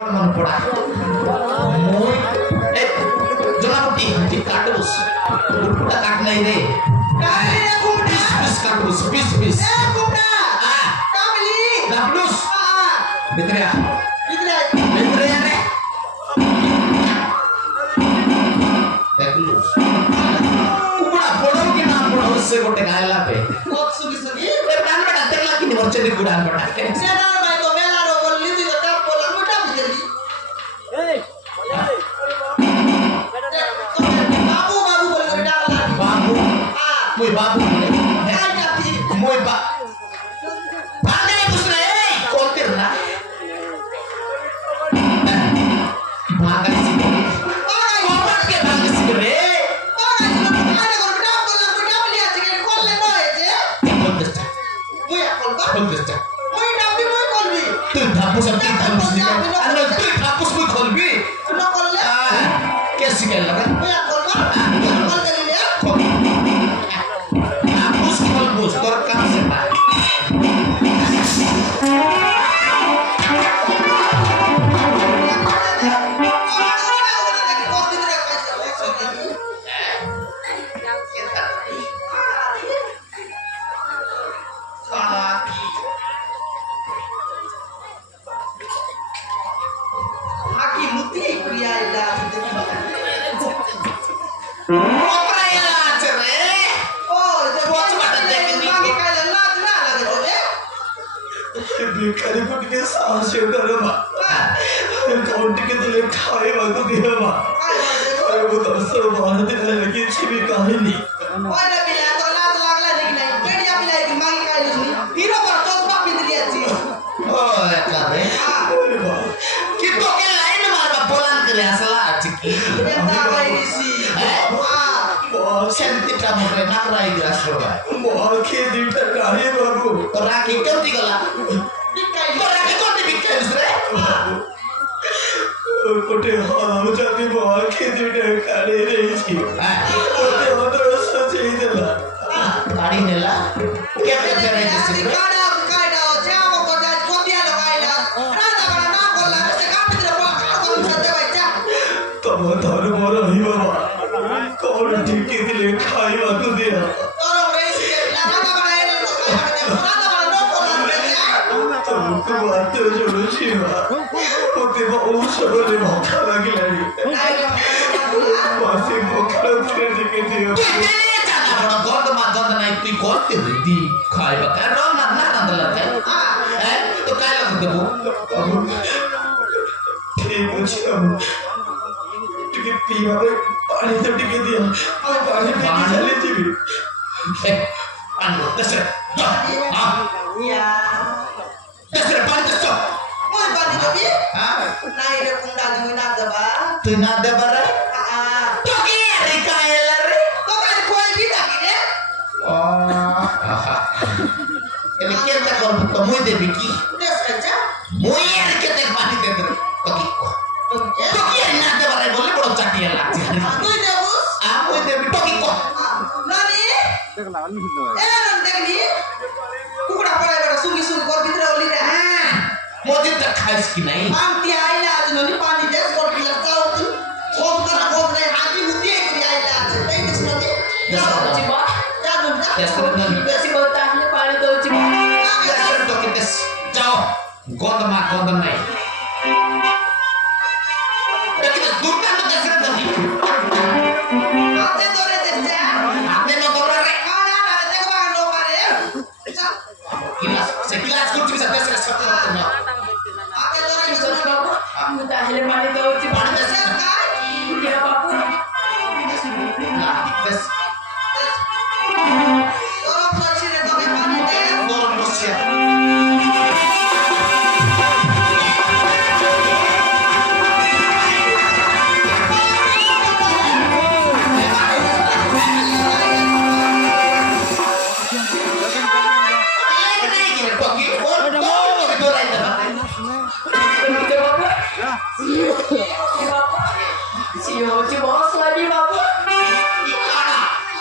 मन पड़ा मोय जोना कुटी ठीक काटूस कुटा काट नहीं रे काली रे कुटा पीस काटूस पीस ए कुटा कामली काटूस भितरे आ रे देखलुस कुड़ा पड़ो कि ना पड़ो उससे गोटे गायला पे बहुत सुगी ए प्राण बड़ा तेला कि वर्षे दी कुड़ा बड़ा सेना भाई तो मेला रो बोली दी तो टाप बोला मोटा बिजली बाबू बाबू बोल के डाला बाबू हां मोय बाबू काय टापी मोय बा भागे दूसरे कौन तेरा भागा सी कौन के भागे सी रे तू ढापू सब तीन ढापू सी अरे तू ढापू कोई खोल भी न कर ले कैसे कर लगा मैं कॉल कर ले ढापू खोल बोस तोर काम से ना भिखारी को टिके साहस्य करो मा कौन टिके तुले खाए वाको दिया मा अरे वो तो सब बाहर दिखने लगी छिपी कहानी ओए बिला तो लात लागला नहीं केडिया बिला की मांगी काई नहीं हीरो पर तो पापी दिया छी ओए करे अरे बा कि तो के लाइन मारबा बोलान करे असला चिकी देवता भाई ऋषि वाह सेंटिटा मोरे नाकराई दिरासो वाह के दिटा काहे बाबू राखी केमती गला तो राखी कोती बिके दूसरे कोटे हां जाती वाह के दिटा काहे रही छी कोटे अंदर सच्ची देला गाड़ी नेला केते करे दिसि काडा जाओ को जा कोतिया लगाइला राजा बड़ा ना बोला से काट दे बोला का को सदे बच्चा तब धर मोर ही बाबा कौन ठीक के लिए खाई वाको दिया तोरो रेस के राजा बड़ा राजा बड़ा नो बोला तुमको बात तो जोड़ो छीवा ओते बहुत सबरे भूखा लगी लड़ी वासी भूखा थे दिखे दियो गंद नहीं तू कोते दी खाइबा का रो ना ना लगे तो काय लग देबो ठीक है टिके पिया रे पानी तो टिके दिया पानी पी चले जीवी पानी दसरे या दसरे पानी दसो मोय पानी तो भी हां नहीं रे कुंडा दुई ना दबा तू ना देबा रे तो के रे कायला रे तो काय कोई भी ताकी रे ele quer com to muy de biki देश जा muy er que te pani de to ki na de bare bolle boro chatiya lagche दुई देबुस a muy de biki to ki ko नानी देख लागल ए रन देखनी कुकुडा पड़ाय बड़ा सुगी सुगी कर भित्र ओली रे मोदी त खाइस कि नहीं आंटी आइला आज ननी पानी देश कर भित्र जाओ तू कोम रे हाथी मुती एक आइला आज तै देश नदी जाओ चिबा जा दु जा दसरे नदी बेसी बोलता है पानी दो चिबा दसरे तो कि दस जाओ गोंद नहीं लेकिन दुर्गा तो दसरे नदी आते तोरे देजा आपने न बोल रे खाना ना देखो बा नो पारे जा गिलास से गिलास कुछ भी दसरे सब तो ना आते तोरे मिशन बाबू हम ताहले पानी दो ची पानी दस क्या बापू ना दस तोरो पछी रे तो पानी दे नोर मुसिया Siyo ची बॉस वाली बापू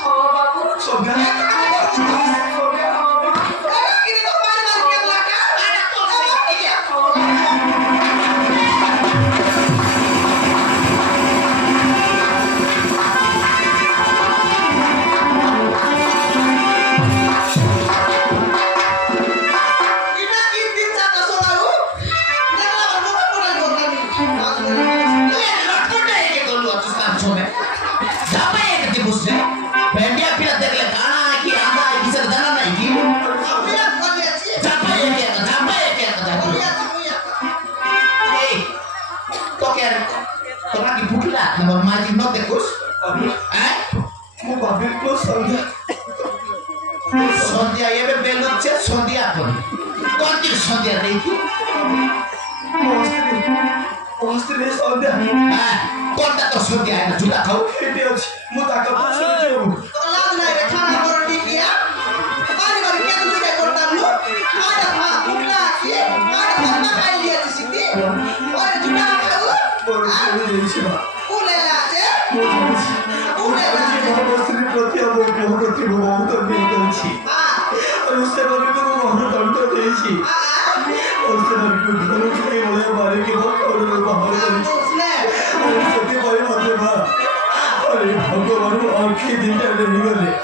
हो बापू सोगा हो गया बापू ini तो पानी मार के लगा अरे तो लटपटे के गोलू अच्छे सांचो में जापा ये कितनी बुझे बैंडिया पिला देख ले गाना की आंधा की सर जाना नहीं की जापा ये क्या तो क्या तो ना की भूखला नंबर माजी न देखुस हैं ମୁଁ ଭାବିଲି ମୋ ସନ୍ଧ୍ୟା ସନ୍ଧ୍ୟା ଏବେ ବେଲୁଛେ ସନ୍ଧ୍ୟା କଣ କଣ୍ଟି ସନ୍ଧ୍ୟା ଦେଇକି ଅସ୍ତ୍ରୀ ସନ୍ଧ୍ୟା କଣ୍ଟା ତ ସନ୍ଧ୍ୟା ହେଲା ଜୁତା ଖାଉ ଏଠି ଅଛି ମୁଁ ତାଙ୍କ ପାଖରେ ଯିବୁ प्रति बहुत अच्छी और उससे बड़ी को बहुत दंड देची और उससे बड़ी को घर के बोले मारे के बहुत और बाहर चली और सती भाई मत बा अरे भगवान को आंखें दिन चले निकले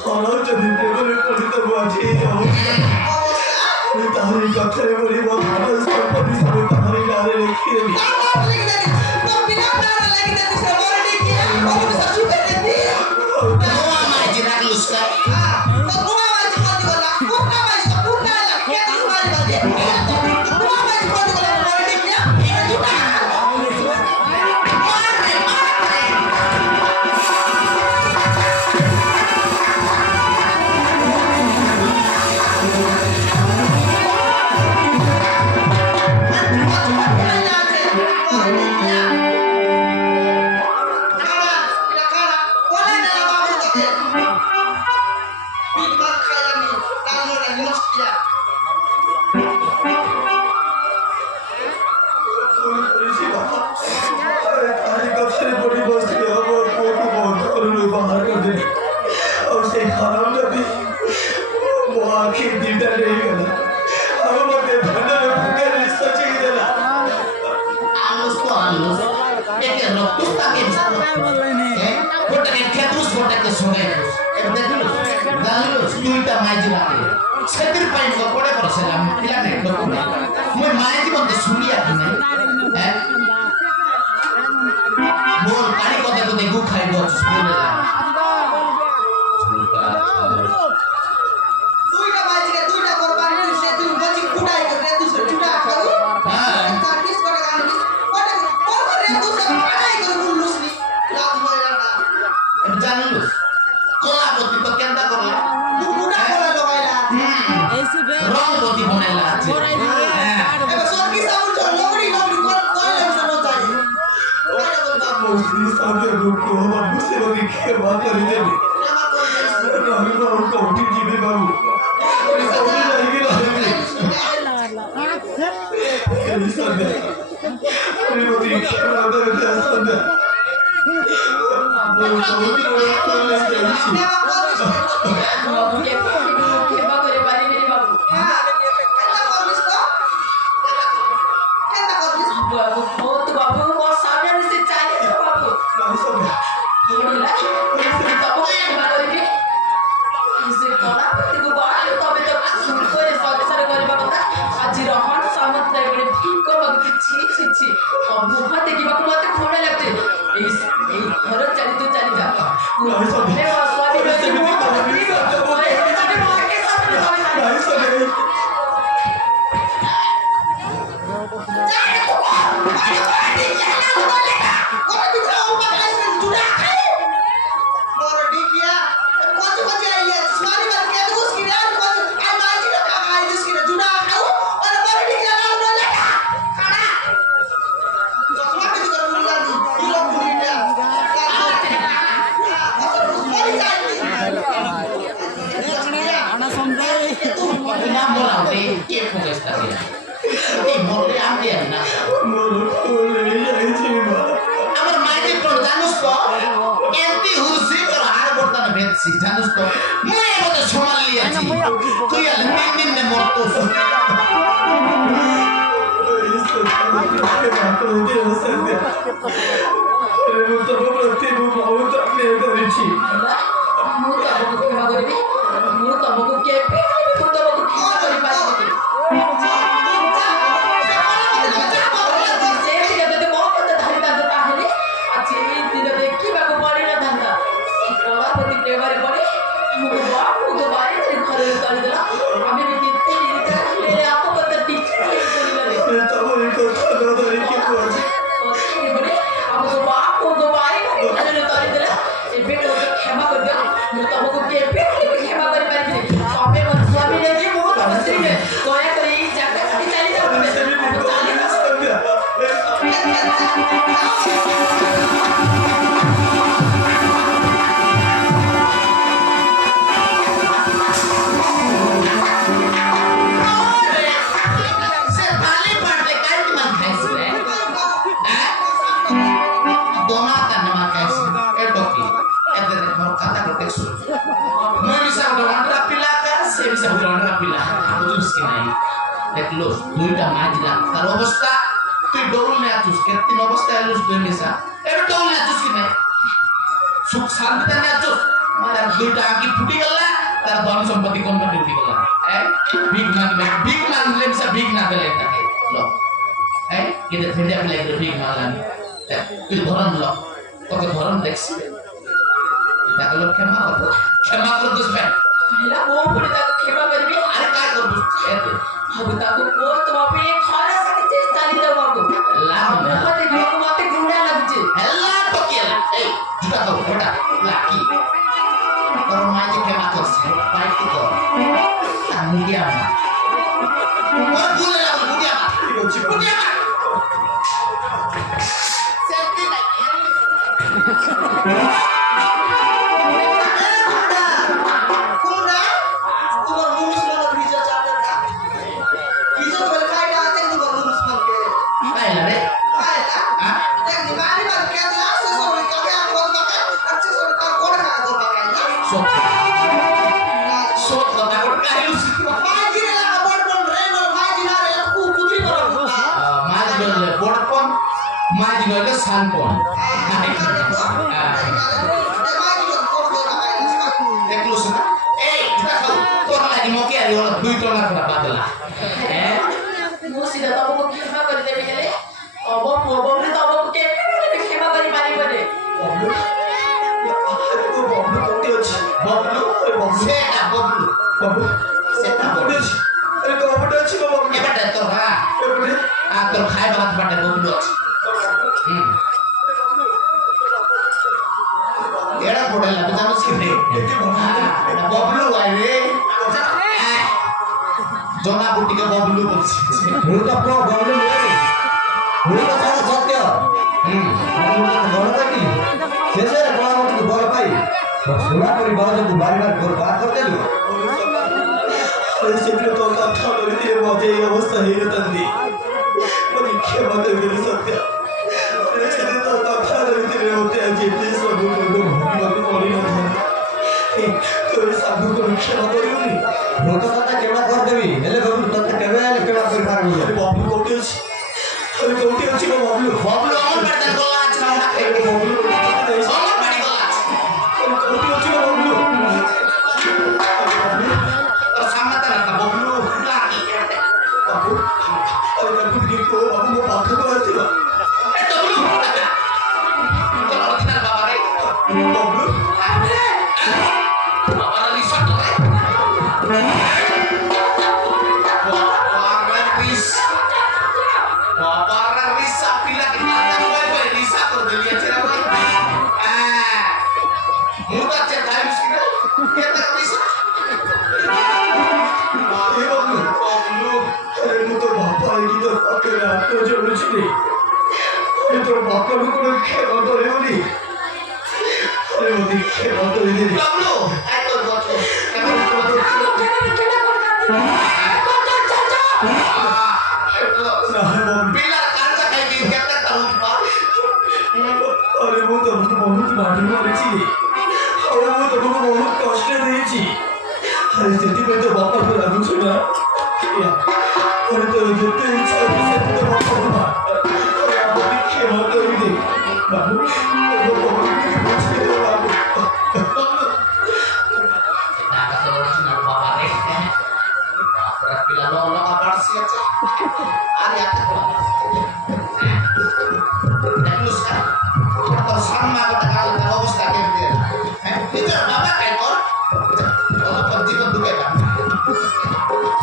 खाना जब टेबल पे पड़ी तो बाजी जाओ तारी कथरे बड़ी बहुत खास कंपनी से तारी गाने लिखी है तो बिना प्यार लगी तो तुझसे बोलने की और सच्ची कर देती गोवा माजी ना लुस्का तो गोवा माजी कौन बोला पूरा माजी तो पूरा ला क्या तू माजी बोलते गोवा माजी कौन बोला बोलने की ये झूठा ক্ষমা করে দিও ମୁଁ ତମକୁ କେବେ କେବେ କ୍ଷମା କରିପାରିବିନି ତମେ ମୋ ସ୍ୱାମୀ ନେଇକି ମୁଁ ତମ ସ୍ତ୍ରୀ ନେ ଦୟାକରି ଏଇ ଜାଗା ଛାଡ଼ି ଚାଲିଯାଅ ସେ ତାଲି ପାଟଲେ କାହିଁକି ମାନ ଖାଇସିବେ ଦମା କାନେ ମାନ ଖାଇସି ଏ ଟୋକି ଏବେ ମୋର କଥା ଗୋଟେ ଶୁଣ ମୁଁ ବିଷୟ ଗୋଟେ ଅଣ୍ଡା ପିଲା କା ସେ ବିଷୟ ଗୋଟେ ଅଣ୍ଡା ପିଲା ବୁଝୁସ କି ନାହିଁ দেখলো দুইটা মাঝলা তার অবস্থা তুই ডবল নে আছিস কেতি অবস্থা এলুস দুই নিসা এবে ডবল নে আছিস কি না সুখ শান্তি নে আছিস তার দুইটা আগে ফুটি গলা তার ধন সম্পত্তি কোন পটে উঠি গলা ভিক মাগলে সে ভিক না দেলে তাকে লো কেতে ফেডিয়া পিলা এর ভিক মাগলানি তুই ধরন লো তোকে ধরন দেখছিস তাহলে ক্ষমা কর দোস ভাই ହେଲା ମୁଁ ପୁଣି ତାକୁ କ୍ଷମା କରିବି আরে কাজ করব এতে ଆଉ ତାକୁ ପୁଅ ତମ ପାଇଁ ଥରେ ସାଙ୍ଗେ ଚାଲି ଦେବାକୁ লাভ না ମତେ ଘୃଣା ଲାଗୁଛି হেল্লা টকিলা এই জুতা তো ওটা লাকি তোর মা যে ক্ষমা করছে পাইটি কর আর মুডিয়া মা ওর ভুলে না মুডিয়া মা ঠিক আছে মুডিয়া মা সেফটি নাই কাইলা রে সত কথা কোন কাহিলুস মাঝ গলে বড়পন মাঝ গলে সানপন দেখলুস না এই জুতা খাও তোর লাগি মকে আরি ওলা 2 টনা করে বাদলা ମୁଁ ସିଧା ତମକୁ କ୍ଷମା କରିଦେବି ହେଲେ ତମ ପୁଅ ବୋଉ ତମକୁ କେବେ କ୍ଷମା କରିପାରିବନି ବବଲୁ କୋଟି ଅଛି ববলু সেটা ববলু বাবু সেটা কোটি ববলু ଅଛି আরে কবটা আছে বাবু এবারে তোর হ্যাঁ এবারে আর তোর খাইবা হাত পাটে ববলু আছে এড়া পড়েলা তো জানো কি রে এটা ববলু আইরে জনা বুটিকে ববলু বলছে ମୁଁ ତ ପୁଅ ବବଲୁ ନୁହେଁ ମୁଁ ତ ସାରା ସତ୍ୟ ଗଣପତି ଶେଷରେ କଳାମତିକୁ ବଳ ପାଇ ଶୁଣା କରି ବଳକୁ ବାରିବାର ବାହାର କରିଦେଲୁ ସେଦିନ ତ କଥା କରିଥିଲେ ମତେ ଏଇ ଅବସ୍ଥା ହେଇନଥାନ୍ତି ମୋତେ କ୍ଷମା କରିଦେଲି ସତ୍ୟ ସେଦିନ ତ କଥା କରିଥିଲେ ମତେ ଆଜି ଏତେ ସବୁ ଭୋଗିବାକୁ ପଡ଼ିନଥାନ୍ତି ତୋର ସାଧୁକୁ କ୍ଷମା କରିବୁନି ମୁଁ ତ ତତେ କ୍ଷମା କରିଦେବି ହେଲେ ବାବୁ ତତେ କେବେ ହେଲେ କ୍ଷମା କରିପାରିବୁ ବାବୁ କୋଉଠି ଅଛି আরে কোটি আছে গো বাবলু ববলু অমন পাড়ে গলা আছে না বাবলু অমন পাড়ে গলা আছে কোটি আছে গো বাবলু তোর সামনে তারা ববলু লাকি বাবু আরে বাবু দেখো বাবু মো পাথর করে আছে এ ববলু তোর অরিজিনাল বাবা রে বাবলু বাবা রিসর্ট রে বাবা রিসা পিলা কি মাথা কই কই রিসা করে দিয়েছে রে ভাই মুটা চে খাইস কি রে কেতে রিসা এ বাবলু বাবলু আরে মু তো বাবা এই তো পাথর আটো জড়ুছি রে এ তো বাবা কো কোনো ক্ষমা করেওনি আরে মতে ক্ষমা করে দে ববলু আই তোর বচো কেমন করে না বাবু পিলার কাঁচা খাই দিয়ে কেতে তালু পা আরে মু তো বহুত মাটি মারিছি আরে মু তো বহুত কষ্ট দিয়েছি আরে ସେଥିପାଇଁ ତ ବାପାକୁ ଲାଗୁଛି ନା ଆରେ ତୋର ଯେତେ ଇଚ୍ଛା ଅଛି ସେତେ ତ ବାପାକୁ ମା ଆରେ ଆମକୁ କ୍ଷମା କରିଦେ ବାବୁ ଏବେ ବାବୁକୁ ବୁଝେଇ ଦେ ବାବୁ Nah, kalau original bapak deh. Berat bila lo kabar sih aja. Ari aku. Dan lu sekarang atau sama kata kalau kalau bos lagi gitu. Itu bapak kayak kor. Kalau penting bentuk ya kan.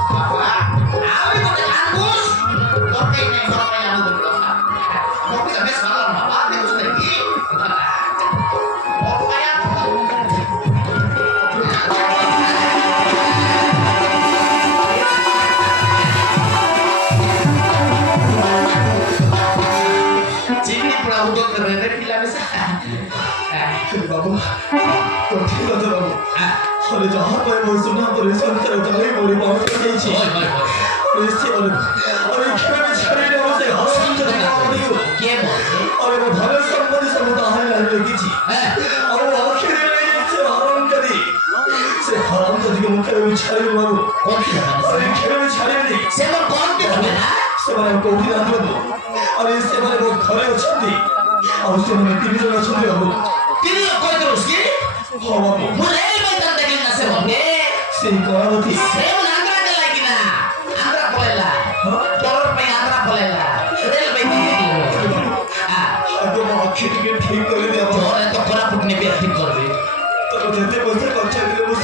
Bapak, awi kok angus. ବାବୁ ତ ଠିକ ଅଛି ବାବୁ ଥରେ ଯାହା ପାଇଁ ମୋ ସୁନା ପରି ସଂସାର ଚାଲି ମୋରି ବୟସ ହେଇଛି अरे से अरे खेमे में छड़ी ने उसे हराम के दियो के बोलते अरे वो भले संबंधी समुदाय लाने की थी और वो आखिर में से हराम के दी से हराम के दियो मुझे में छड़ी मारो कौन की अरे खेमे में छड़ी नहीं से वो कौन के बोले ना से मैंने कोठी ना दो अरे से मैंने वो घरे अछंती और से मैंने तीन जन अछंती हो तीन लोग कोई तो उसकी हां बाबू मुझे भी तंत्र के ना से होंगे से करावती से वो आंध्रा के लायक ना आंध्रा बोलेला डॉलर पे आंध्रा बोलेला रेल पे नहीं तो मैं आखिर के ठीक कर दिया और तो पूरा फुटने पे ठीक कर दे तो जैसे पैसे खर्च करे वो